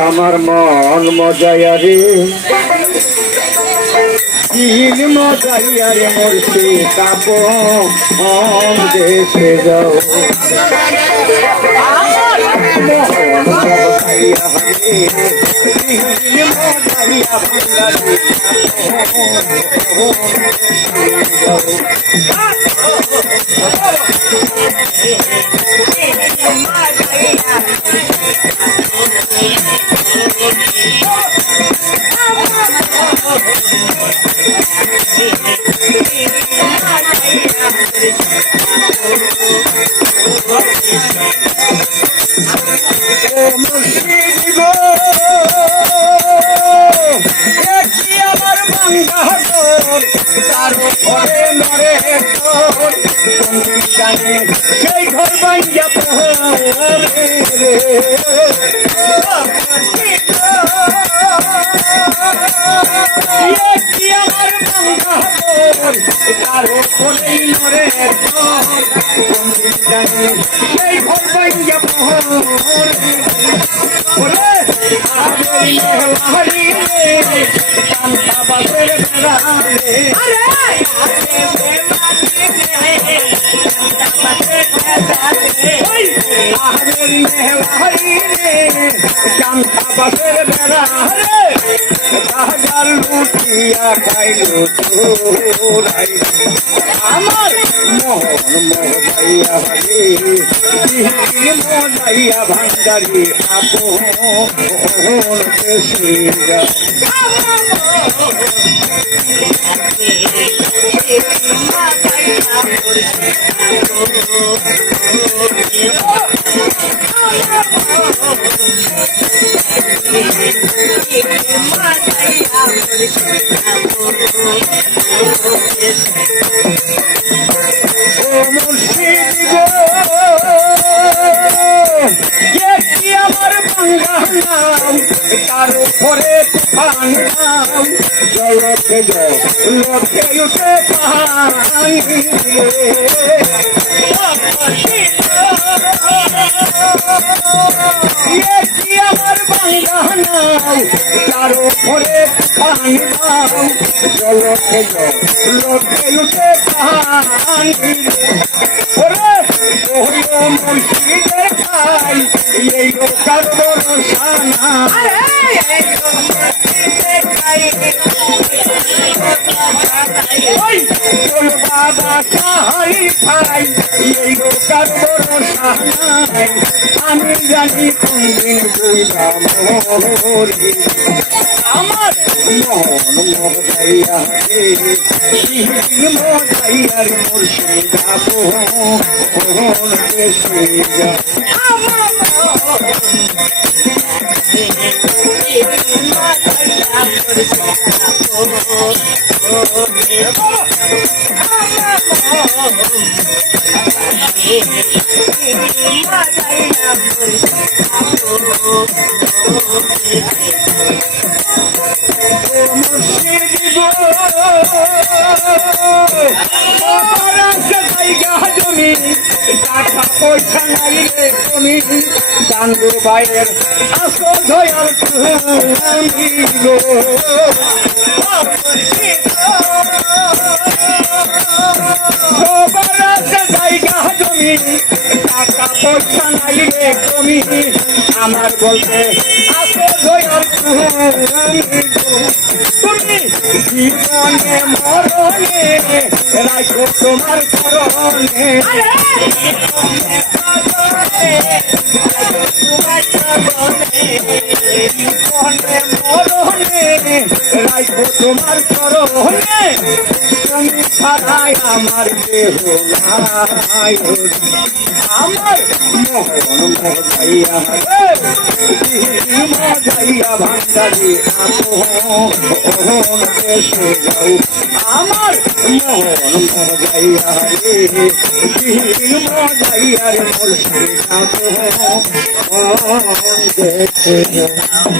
আমার মন মজাইয়া রে। দিন মজাইয়া রে মোর সে কাপ দেশে যাও। মন সেই ঘর পড়ে রে। তার উপরেই নরে ঘর। তুমি জানি সেই ঘর ভাঙ্গিয়া পড়ে ওরে আবেই নেওয়ারি রে কান্তা বাসের বেড়া রে আরে আবে বেমানি রে কান্তা বাসের বেড়া রে আবেই নেওয়ারি রে কান্তা বাসের লুটিয়া খাইলো চোরাই। আমার মোহন মোহনাইয়া দিহি মোহনাইয়া ভান্ডারি আপন দেশিয়া ও তার উপরে তুফান জলকে জল লোকে উঠে পাহাড়ি আমার বাংলা নাম তার উপরে পানি দাও, জল লোকে উঠে পাহাড়ি ওরে ওহিল মুর্শিদের খাই, এই লোকার বড় সানা ওই তোর বাবা সাহারি খাই এই লোকার বড় সানাই আমি জানি কোনদিন বুঝা মরি আমার মন মজাইয়া রে চান্দু ভাইয়ের আসল ধয়াল গো পয়সা নাই তুমি আমার বলতে ধয়াল তুমি জীবনে মরণে রাখো তোমার চরণে। রাখো তোমার চরণে। তুমি ছাড়াই আমার দেহ নাই আমার মোহন মজাইয়া মজাইয়া ভান্ডারি আপন দেশে যাও আমার মোহন মজাইয়া রে মজাইয়া রে মুর্শিদ আপন দেশে যাও